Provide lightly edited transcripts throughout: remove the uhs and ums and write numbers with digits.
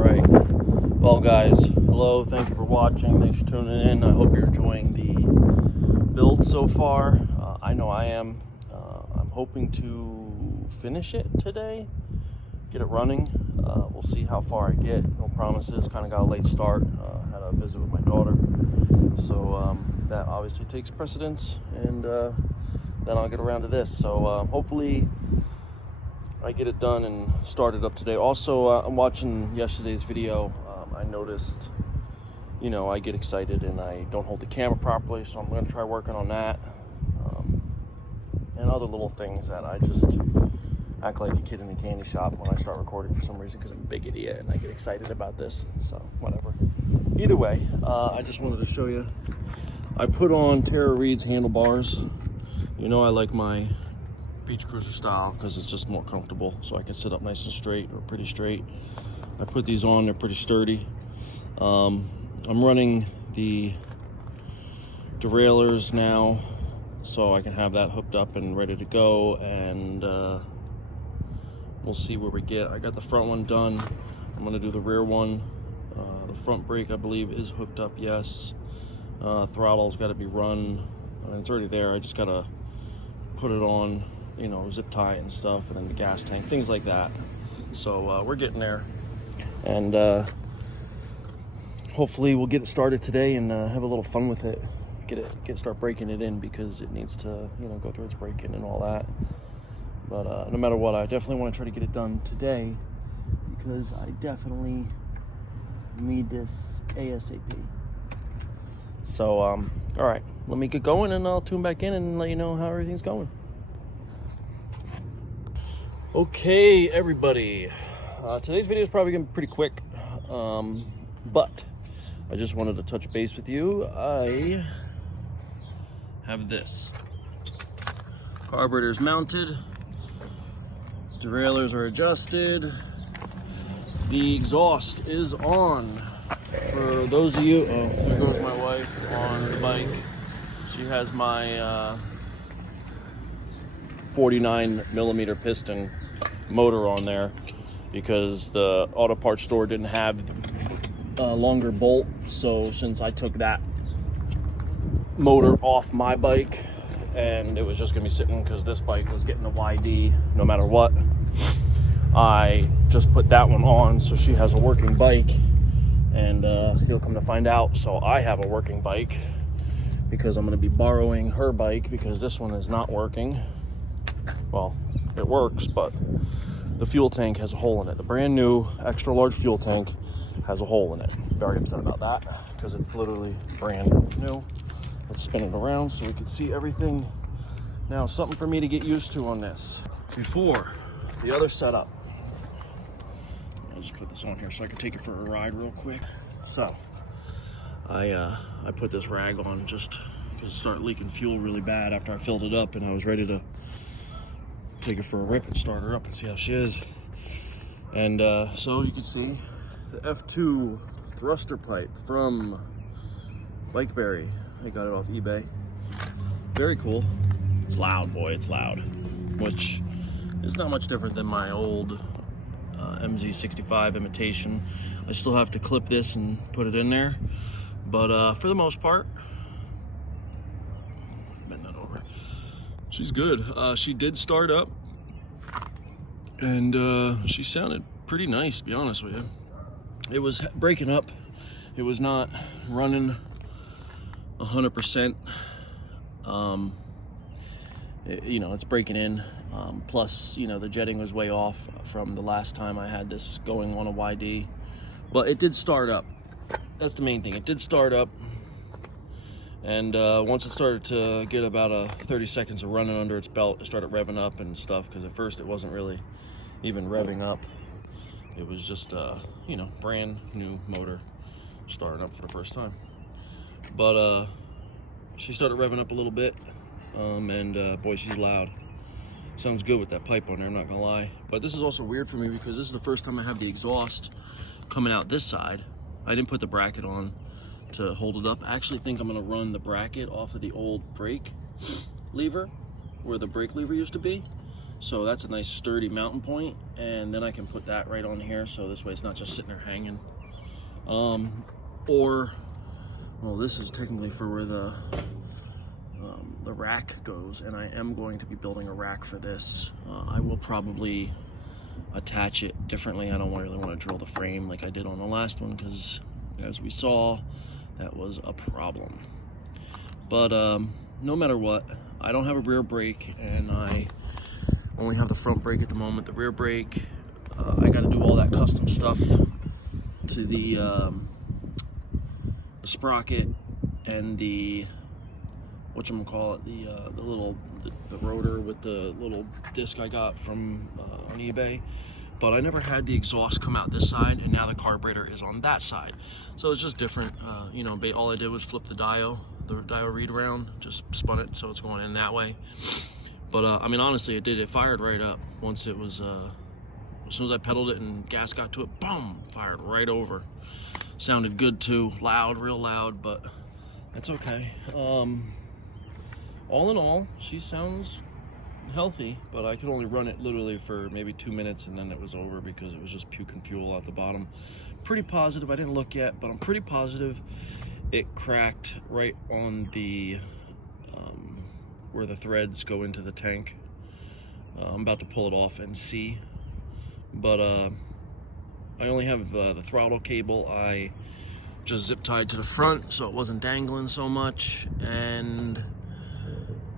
right. Well, guys, hello. Thank you for watching. Thanks for tuning in. I hope you're enjoying the build so far. I know I am. I'm hoping to finish it today, get it running. We'll see how far I get. No promises. Kind of got a late start. Had a visit with my daughter. So that obviously takes precedence, and then I'll get around to this. So hopefully I get it done and started up today. Also, I'm watching yesterday's video. I noticed, I get excited and I don't hold the camera properly, so I'm going to try working on that. And other little things that I just act like a kid in a candy shop when I start recording for some reason, because I'm a big idiot and I get excited about this. So, whatever. Either way, I just wanted to show you. I put on Tara Reid's handlebars. I like my beach cruiser style because it's just more comfortable, so I can sit up nice and straight, or pretty straight. I put these on, they're pretty sturdy. I'm running the derailleurs now, so I can have that hooked up and ready to go, and we'll see where we get. I got the front one done. I'm gonna do the rear one. The front brake, I believe, is hooked up, yes. Throttle's got to be run. It's already there. I just gotta put it on, zip tie it and stuff, and then the gas tank, things like that. So we're getting there, and hopefully we'll get it started today and have a little fun with it. Start breaking it in, because it needs to, go through its braking and all that. But no matter what, I definitely want to try to get it done today, because I definitely need this ASAP. So, all right, let me get going, and I'll tune back in and let you know how everything's going. Okay, everybody. Today's video is probably going to be pretty quick, but I just wanted to touch base with you. I have this. Carburetor's mounted. Derailleurs are adjusted. The exhaust is on. For those of you, there goes my wife on the bike. She has my 49 millimeter piston motor on there, because the auto parts store didn't have a longer bolt. So since I took that motor off my bike, and it was just gonna be sitting because this bike was getting a YD no matter what, I just put that one on, so she has a working bike. And he'll come to find out, so I have a working bike, because I'm going to be borrowing her bike, because this one is not working. Well, it works, but the fuel tank has a hole in it. The brand new extra large fuel tank has a hole in it. Very upset about that, because it's literally brand new. Let's spin it around so we can see everything. Now, something for me to get used to on this. Before the other setup, I'll just put this on here so I can take it for a ride real quick. So I put this rag on just because it started leaking fuel really bad after I filled it up, and I was ready to take it for a rip and start her up and see how she is. And so you can see the F2 thruster pipe from Bikeberry. I got it off eBay. Very cool. It's loud, boy, it's loud. Which is not much different than my old MZ65 imitation. I still have to clip this and put it in there, but for the most part, bend that over. She's good. She did start up, and she sounded pretty nice, to be honest with you. It was breaking up. It was not running 100%. It's breaking in. Plus, the jetting was way off from the last time I had this going on a YD. But it did start up. That's the main thing. It did start up. And once it started to get about 30 seconds of running under its belt, it started revving up and stuff. Because at first it wasn't really even revving up. It was just, brand new motor starting up for the first time. But she started revving up a little bit. And boy, she's loud. Sounds good with that pipe on there, I'm not gonna lie. But this is also weird for me, because this is the first time I have the exhaust coming out this side. I didn't put the bracket on to hold it up. I actually think I'm gonna run the bracket off of the old brake lever, where the brake lever used to be, So that's a nice sturdy mounting point, and then I can put that right on here, so this way it's not just sitting there hanging. Or, well, this is technically for where the rack goes, and I am going to be building a rack for this. I will probably attach it differently. I don't really want to drill the frame like I did on the last one, because as we saw, that was a problem. But no matter what, I don't have a rear brake, and I only have the front brake at the moment. The rear brake, I got to do all that custom stuff to the sprocket and the whatchamacallit, the rotor with the little disc I got from on eBay. But I never had the exhaust come out this side, and now the carburetor is on that side. So it's just different. You know, all I did was flip the dial read around, just spun it so it's going in that way. But I mean, honestly, it fired right up once it was, as soon as I pedaled it and gas got to it, boom, fired right over. Sounded good too, loud, real loud, but that's okay. All in all, she sounds healthy, but I could only run it literally for maybe 2 minutes, and then it was over because it was just puking fuel out the bottom. Pretty positive, I didn't look yet, but I'm pretty positive it cracked right on the where the threads go into the tank. I'm about to pull it off and see, but I only have the throttle cable. I just zip tied to the front so it wasn't dangling so much, and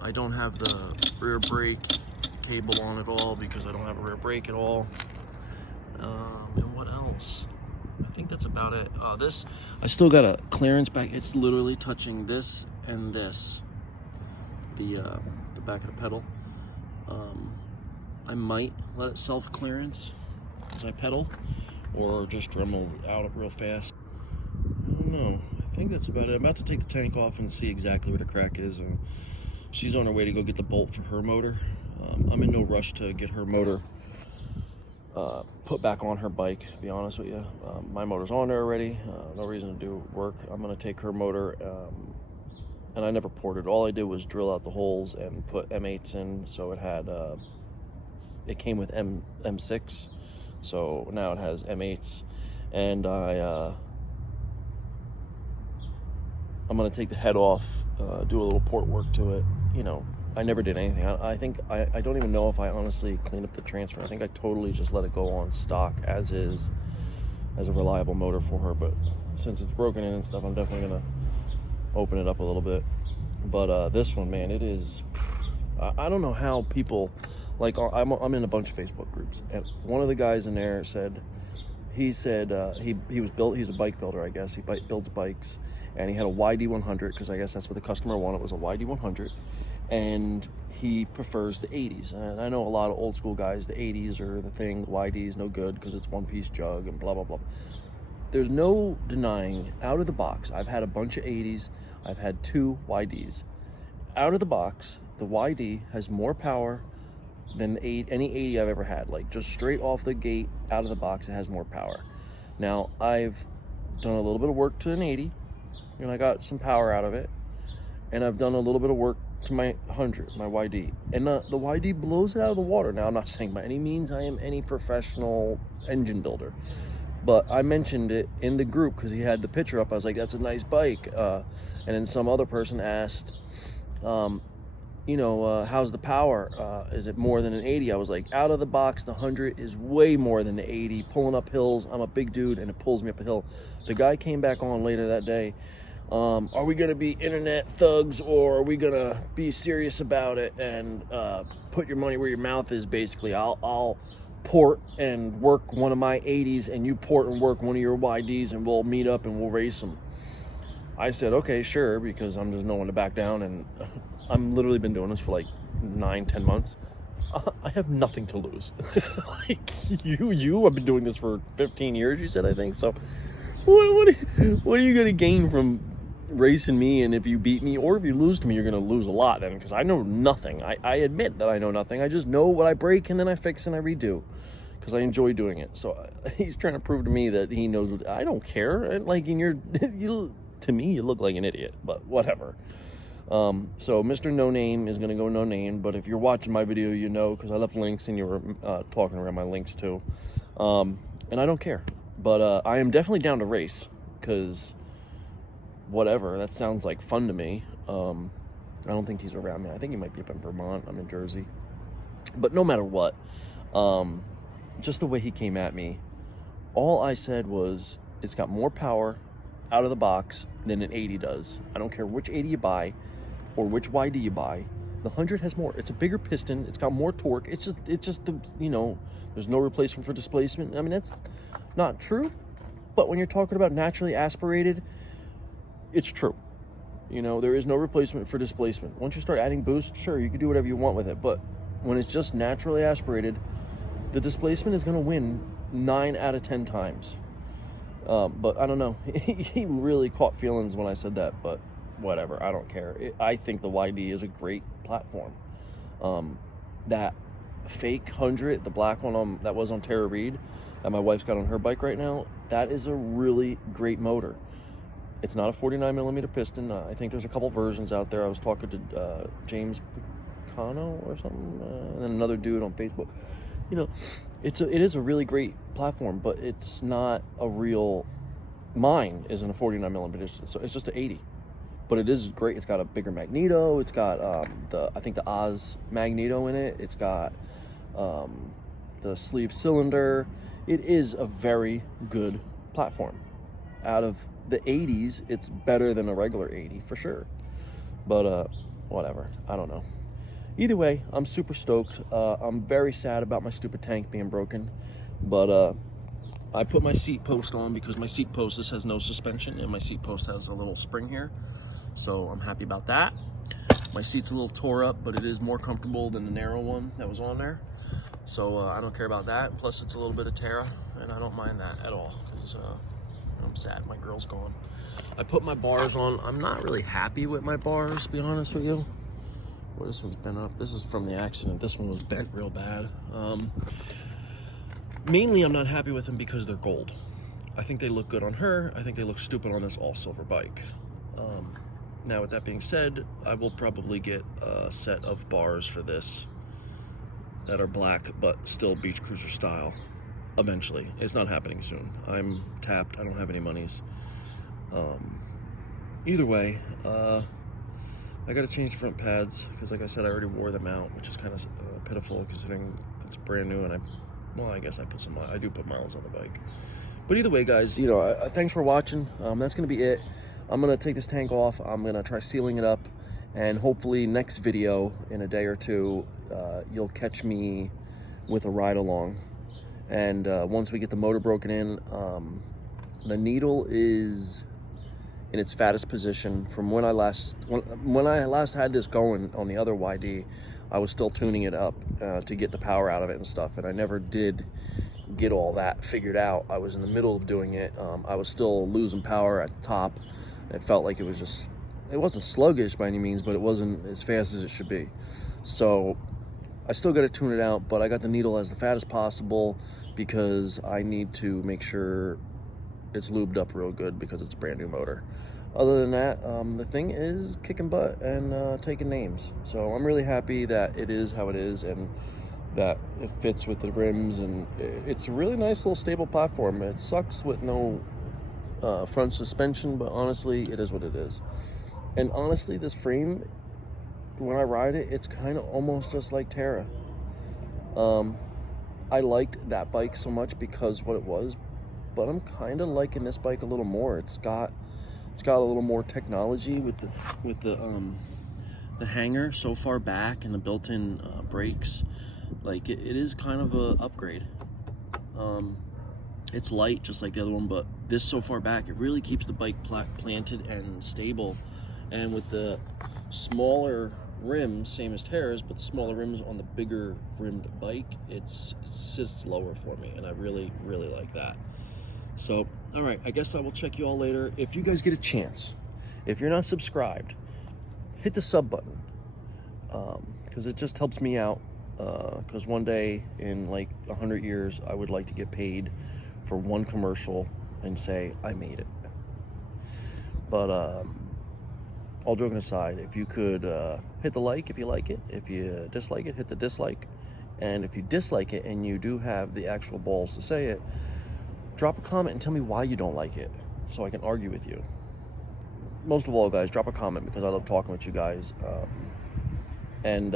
I don't have the rear brake cable on at all because I don't have a rear brake at all. And what else? I think that's about it. This, I still got a clearance back. It's literally touching this and this, the back of the pedal. I might let it self-clearance as I pedal, or just Dremel out real fast. I don't know. I think that's about it. I'm about to take the tank off and see exactly where the crack is. And she's on her way to go get the bolt for her motor. I'm in no rush to get her motor put back on her bike, to be honest with you. My motor's on there already. No reason to do work. I'm going to take her motor, and I never ported. All I did was drill out the holes and put M8s in, so it had it came with M6, so now it has M8s, and I'm going to take the head off, do a little port work to it. You know, I never did anything. I think I don't even know if I honestly cleaned up the transfer. I think I totally just let it go on stock as is, as a reliable motor for her. But since it's broken in and stuff, I'm definitely gonna open it up a little bit. But this one, man, it is. I don't know how people, like, I'm in a bunch of Facebook groups, and one of the guys in there said, he's a bike builder, I guess. He builds bikes, and he had a yd100 because I guess that's what the customer wanted, was a yd100. And he prefers the 80s. And I know a lot of old school guys, the 80s are the thing, YD's no good because it's one-piece jug and blah, blah, blah. There's no denying, out of the box, I've had a bunch of 80s, I've had 2 YDs. Out of the box, the YD has more power than any 80 I've ever had. Like, just straight off the gate, out of the box, it has more power. Now, I've done a little bit of work to an 80, and I got some power out of it. And I've done a little bit of work to my 100, my YD. And the YD blows it out of the water. Now, I'm not saying by any means I am any professional engine builder. But I mentioned it in the group because he had the picture up. I was like, that's a nice bike. And then some other person asked, you know, how's the power? Is it more than an 80? I was like, out of the box, the 100 is way more than the 80. Pulling up hills, I'm a big dude, and it pulls me up a hill. The guy came back on later that day. Are we going to be internet thugs, or are we going to be serious about it and put your money where your mouth is, basically? I'll port and work one of my 80s, and you port and work one of your YDs, and we'll meet up and we'll race them. I said, okay, sure, because I'm just no one to back down, and I'm literally been doing this for like 9-10 months. I have nothing to lose. Like, you have been doing this for 15 years, you said, I think. So what are you going to gain from racing me? And if you beat me or if you lose to me, you're going to lose a lot then, because I know nothing. I admit that I know nothing. I just know what I break, and then I fix and I redo because I enjoy doing it. So he's trying to prove to me that he knows what, I don't care. Like, and to me, you look like an idiot, but whatever. So Mr. No Name is gonna go no name, but if you're watching my video, you know, because I left links and you were talking around my links too. And I don't care, but I am definitely down to race, because whatever, that sounds like fun to me. I don't think he's around me. I think he might be up in Vermont. I'm in Jersey. But no matter what, just the way he came at me, all I said was, it's got more power out of the box than an 80 does. I don't care which 80 you buy or which YD you buy. The 100 has more. It's a bigger piston. It's got more torque. It's just the, you know, there's no replacement for displacement. I mean, that's not true. But when you're talking about naturally aspirated, it's true. You know, there is no replacement for displacement. Once you start adding boost, sure, you can do whatever you want with it. But when it's just naturally aspirated, the displacement is going to win 9 out of 10 times. But I don't know. He really caught feelings when I said that, but whatever. I don't care. I think the YD is a great platform. That fake 100, the black one that was on Tara Reid, that my wife's got on her bike right now, that is a really great motor. It's not a 49 millimeter piston. I think there's a couple versions out there. I was talking to James Picano or something, and then another dude on Facebook. You know, it is a really great platform, but it's not a real. Mine isn't a 49 millimeter, so it's just an 80. But it is great. It's got a bigger magneto. It's got I think the Oz magneto in it. It's got the sleeve cylinder. It is a very good platform. Out of the 80s, it's better than a regular 80 for sure. But whatever. I don't know. Either way, I'm super stoked. I'm very sad about my stupid tank being broken, but I put my seat post on because my seat post, this has no suspension, and my seat post has a little spring here, so I'm happy about that. My seat's a little tore up, but it is more comfortable than the narrow one that was on there, so I don't care about that. Plus, it's a little bit of Terra, and I don't mind that at all, because I'm sad my girl's gone. I put my bars on. I'm not really happy with my bars, to be honest with you. Well, this one's bent up. This is from the accident. This one was bent real bad. Mainly, I'm not happy with them because they're gold. I think they look good on her. I think they look stupid on this all-silver bike. Now, with that being said, I will probably get a set of bars for this that are black, but still beach cruiser style, eventually. It's not happening soon. I'm tapped. I don't have any monies. Either way, I gotta change the front pads because, like I said, I already wore them out, which is kind of pitiful considering it's brand new. And I guess I do put miles on the bike. But either way, guys, you know, thanks for watching. That's gonna be it. I'm gonna take this tank off. I'm gonna try sealing it up, and hopefully next video in a day or two, you'll catch me with a ride along. And once we get the motor broken in, the needle is in its fattest position. From when I last had this going on the other YD, I was still tuning it up to get the power out of it and stuff, and I never did get all that figured out. I was in the middle of doing it. I was still losing power at the top. It felt like it wasn't sluggish by any means, but it wasn't as fast as it should be. So I still got to tune it out, but I got the needle as the fat as possible because I need to make sure it's lubed up real good because it's a brand new motor. Other than that, the thing is kicking butt and taking names. So I'm really happy that it is how it is and that it fits with the rims, and it's a really nice little stable platform. It sucks with no front suspension, but honestly, it is what it is. And honestly, this frame, when I ride it, it's kind of almost just like Terra. I liked that bike so much because what it was, but I'm kind of liking this bike a little more. It's got a little more technology with the hanger so far back and the built-in brakes. Like it is kind of a upgrade. It's light just like the other one, but this so far back, it really keeps the bike planted and stable. And with the smaller rims, same as Terra's, but the smaller rims on the bigger rimmed bike, it sits lower for me, and I really, really like that. So, all right, I guess I will check you all later. If you guys get a chance, if you're not subscribed, hit the sub button, because it just helps me out, because one day in like 100 years, I would like to get paid for one commercial and say, I made it. But all joking aside, if you could hit the like if you like it. If you dislike it, hit the dislike. And if you dislike it and you do have the actual balls to say it, drop a comment and tell me why you don't like it so I can argue with you. Most of all, guys, drop a comment because I love talking with you guys. And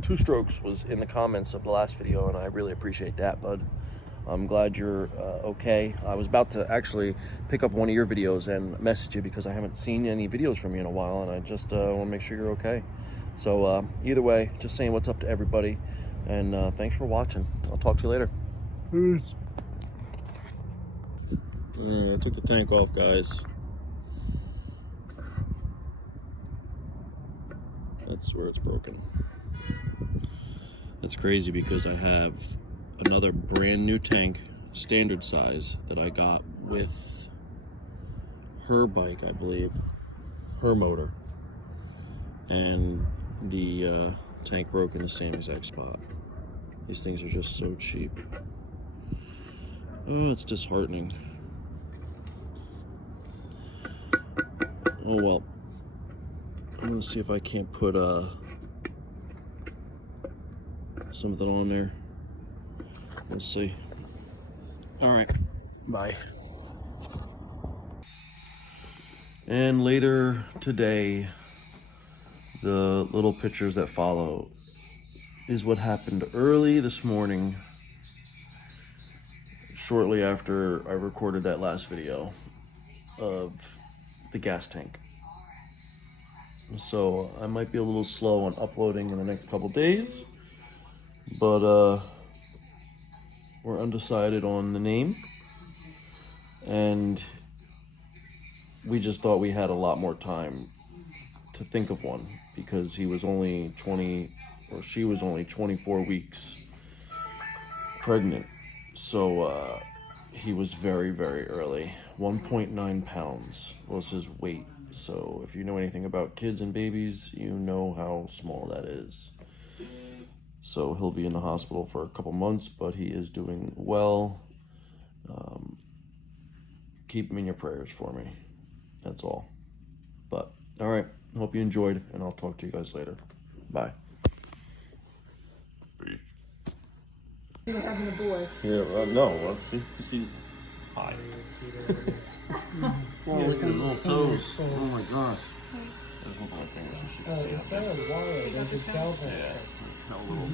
Two Strokes was in the comments of the last video, and I really appreciate that, bud. I'm glad you're okay. I was about to actually pick up one of your videos and message you because I haven't seen any videos from you in a while, and I just want to make sure you're okay. So either way, just saying what's up to everybody, and thanks for watching. I'll talk to you later. Peace. I took the tank off, guys. That's where it's broken. That's crazy because I have another brand new tank, standard size, that I got with her bike, I believe, her motor, and the tank broke in the same exact spot. These things are just so cheap. Oh, it's disheartening. Oh well. I'm gonna see if I can't put something on there. We'll see. All right, bye. And later today, the little pictures that follow is what happened early this morning, shortly after I recorded that last video of the gas tank. So I might be a little slow on uploading in the next couple days, but we're undecided on the name, and we just thought we had a lot more time to think of one because he was only she was only 24 weeks pregnant. So he was very, very early. 1.9 pounds was his weight. So if you know anything about kids and babies, you know how small that is. So he'll be in the hospital for a couple months, but he is doing well. Keep him in your prayers for me. That's all. But, all right. Hope you enjoyed, and I'll talk to you guys later. Bye. You're having a boy. Yeah, no. He's hi. Oh, look at his little toes. Oh my gosh. There's one of my fingers. You should see it. It's kind of wild. There's a cell phone. Yeah. A little.